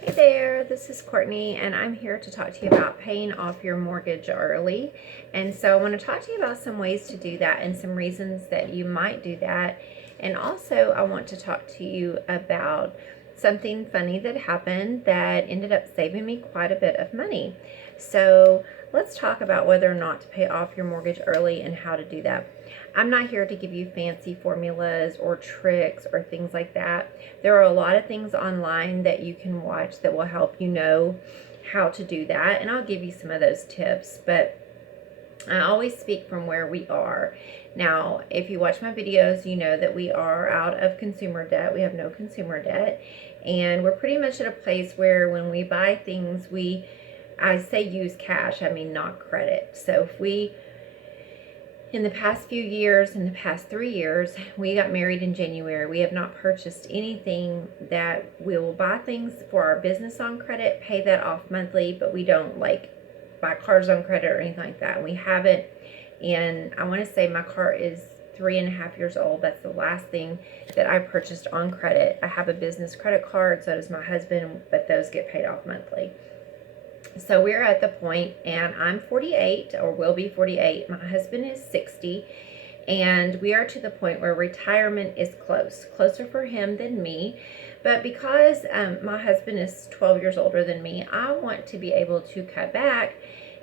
Hey there, this is Courtney, and I'm here to talk to you about paying off your mortgage early. And so I want to talk to you about some ways to do that and some reasons that you might do that. And also, I want to talk to you about something funny that happened that ended up saving me quite a bit of money. So let's talk about whether or not to pay off your mortgage early and how to do that. I'm not here to give you fancy formulas or tricks or things like that. There are a lot of things online that you can watch that will help you know how to do that, and I'll give you some of those tips, but I always speak from where we are. Now, if you watch my videos, you know that we are out of consumer debt. We have no consumer debt, and we're pretty much at a place where when we buy things, I say use cash, I mean not credit. So if we in the past few years, in the past 3 years, we got married in January. We have not purchased anything that we will buy things for our business on credit, pay that off monthly, but we don't like buy cars on credit or anything like that. We haven't, and I want to say my car is 3.5 years old. That's the last thing that I purchased on credit. I have a business credit card, so does my husband, but those get paid off monthly. So we're at the point, and I'm 48 or will be 48. My husband is 60, and we are to the point where retirement is closer for him than me. But because my husband is 12 years older than me, I want to be able to cut back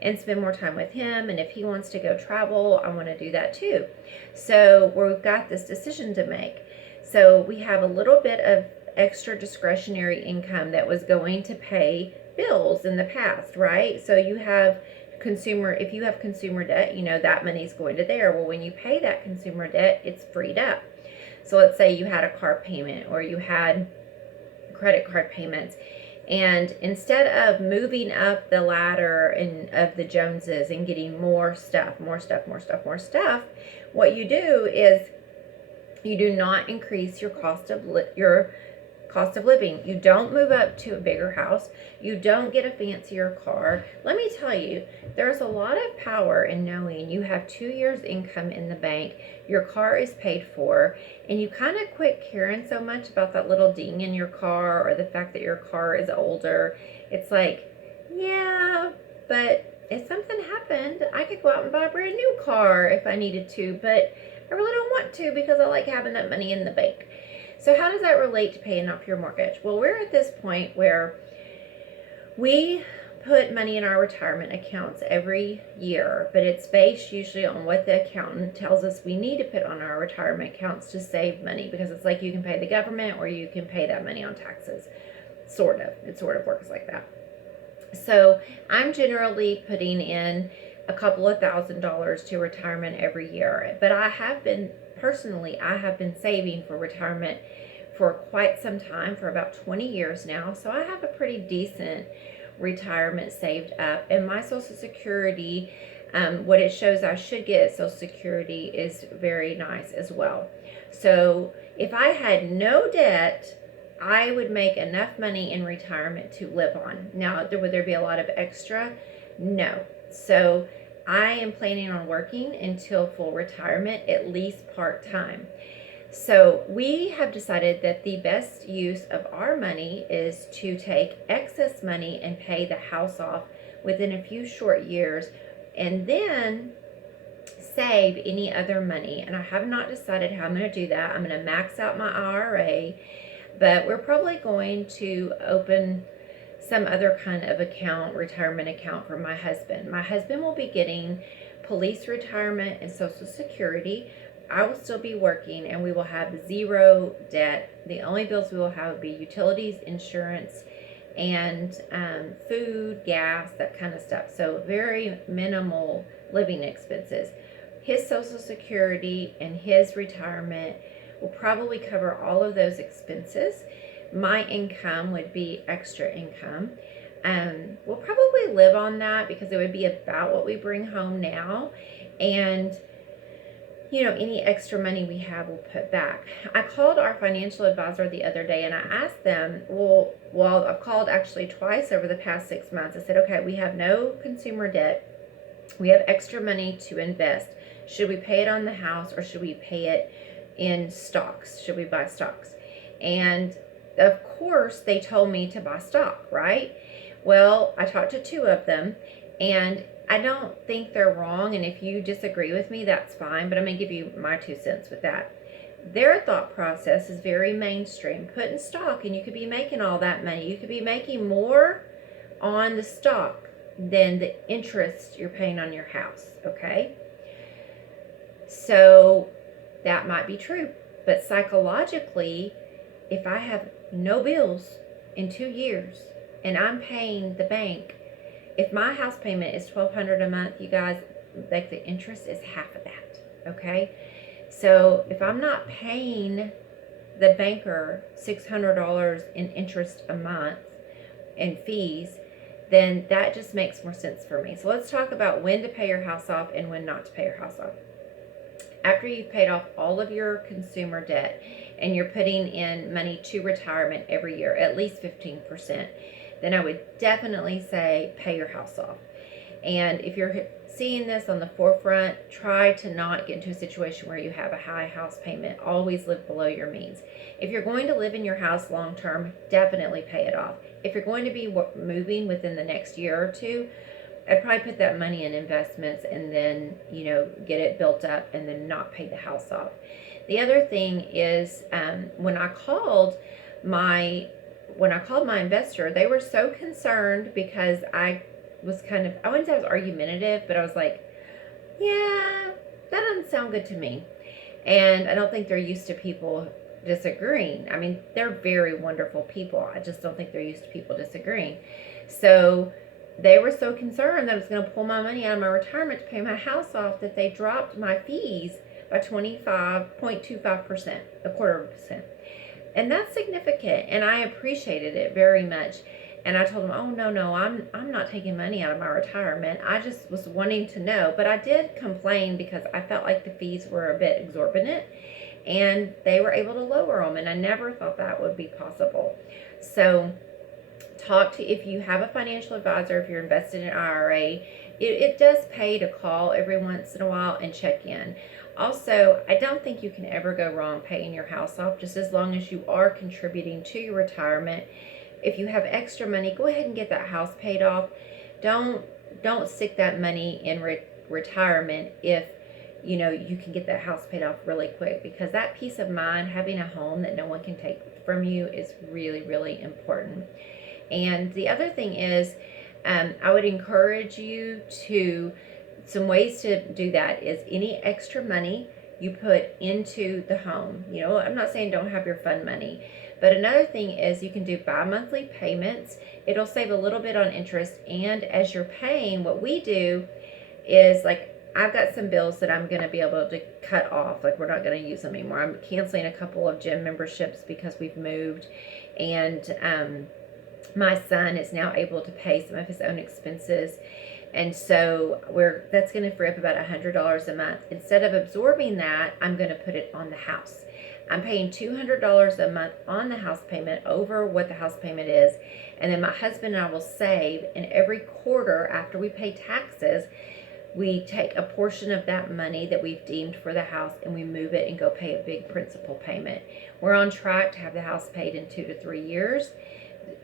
and spend more time with him. And if he wants to go travel, I want to do that too. So we've got this decision to make. So we have a little bit of extra discretionary income that was going to pay bills in the past, right? So you have if you have consumer debt, you know that money's going to there. Well, when you pay that consumer debt, it's freed up. So let's say you had a car payment or you had credit card payments, and instead of moving up the ladder of the Joneses and getting more stuff, what you do is you do not increase your cost of living. You don't move up to a bigger house. You don't get a fancier car. Let me tell you, there's a lot of power in knowing you have 2 years income in the bank, your car is paid for, and you kind of quit caring so much about that little ding in your car or the fact that your car is older. It's like, yeah, but if something happened, I could go out and buy a brand new car if I needed to, but I really don't want to because I like having that money in the bank. So how does that relate to paying off your mortgage? Well, we're at this point where we put money in our retirement accounts every year, but it's based usually on what the accountant tells us we need to put on our retirement accounts to save money, because it's like you can pay the government or you can pay that money on taxes. It sort of works like that. So I'm generally putting in a couple of $1,000s to retirement every year, but I have been saving for retirement for quite some time, for about 20 years now. So I have a pretty decent retirement saved up, and my Social Security, what it shows I should get at Social Security, is very nice as well. So if I had no debt, I would make enough money in retirement to live on. Now, would there be a lot of extra? No. So I am planning on working until full retirement, at least part-time. So we have decided that the best use of our money is to take excess money and pay the house off within a few short years, and then save any other money. And I have not decided how I'm going to do that. I'm going to max out my IRA, but we're probably going to open some other kind of retirement account for my husband. My husband will be getting police retirement and Social Security. I will still be working, and we will have zero debt. The only bills we will have will be utilities, insurance, and food, gas, that kind of stuff. So very minimal living expenses. His Social Security and his retirement will probably cover all of those expenses. My income would be extra income. We'll probably live on that because it would be about what we bring home now. And any extra money we have, we'll put back. I called our financial advisor the other day and I asked them, well, I've called actually twice over the past 6 months. I said, okay, we have no consumer debt. We have extra money to invest. Should we pay it on the house or should we pay it in stocks? Should we buy stocks? And of course, they told me to buy stock, right? Well, I talked to two of them, and I don't think they're wrong. And if you disagree with me, that's fine, but I'm going to give you my 2 cents with that. Their thought process is very mainstream. Put in stock, and you could be making all that money. You could be making more on the stock than the interest you're paying on your house, okay? So that might be true. But psychologically, if I have no bills in 2 years and I'm paying the bank, if my house payment is $1,200 a month, you guys, like the interest is half of that, okay? So if I'm not paying the banker $600 in interest a month in fees, then that just makes more sense for me. So let's talk about when to pay your house off and when not to pay your house off. After you've paid off all of your consumer debt and you're putting in money to retirement every year, at least 15%, then I would definitely say pay your house off. And if you're seeing this on the forefront, try to not get into a situation where you have a high house payment. Always live below your means. If you're going to live in your house long term, definitely pay it off. If you're going to be moving within the next year or two, I'd probably put that money in investments and then, get it built up and then not pay the house off. The other thing is when I called my investor, they were so concerned because I was I wouldn't say I was argumentative, but I was like, yeah, that doesn't sound good to me. And I don't think they're used to people disagreeing. I mean, they're very wonderful people. I just don't think they're used to people disagreeing. So they were so concerned that I was going to pull my money out of my retirement to pay my house off that they dropped my fees by 25.25%, a quarter of a percent. And that's significant, and I appreciated it very much. And I told them, oh, no, I'm not taking money out of my retirement. I just was wanting to know. But I did complain because I felt like the fees were a bit exorbitant, and they were able to lower them, and I never thought that would be possible. So if you have a financial advisor, if you're invested in an IRA, it does pay to call every once in a while and check in. Also, I don't think you can ever go wrong paying your house off, just as long as you are contributing to your retirement. If you have extra money, go ahead and get that house paid off. Don't stick that money in retirement if you can get that house paid off really quick, because that peace of mind, having a home that no one can take from you, is really, really important. And the other thing is, I would encourage you some ways to do that is any extra money you put into the home. I'm not saying don't have your fund money, but another thing is you can do bi-monthly payments. It'll save a little bit on interest, and as you're paying, what we do is, like, I've got some bills that I'm going to be able to cut off. Like, we're not going to use them anymore. I'm canceling a couple of gym memberships because we've moved, and my son is now able to pay some of his own expenses. And so that's going to free up about $100 a month. Instead of absorbing that, I'm going to put it on the house. I'm paying $200 a month on the house payment over what the house payment is. And then my husband and I will save, and every quarter after we pay taxes, we take a portion of that money that we've deemed for the house and we move it and go pay a big principal payment. We're on track to have the house paid in 2 to 3 years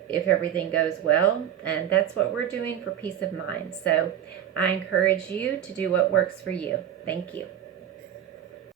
if everything goes well, and that's what we're doing for peace of mind. So I encourage you to do what works for you. Thank you.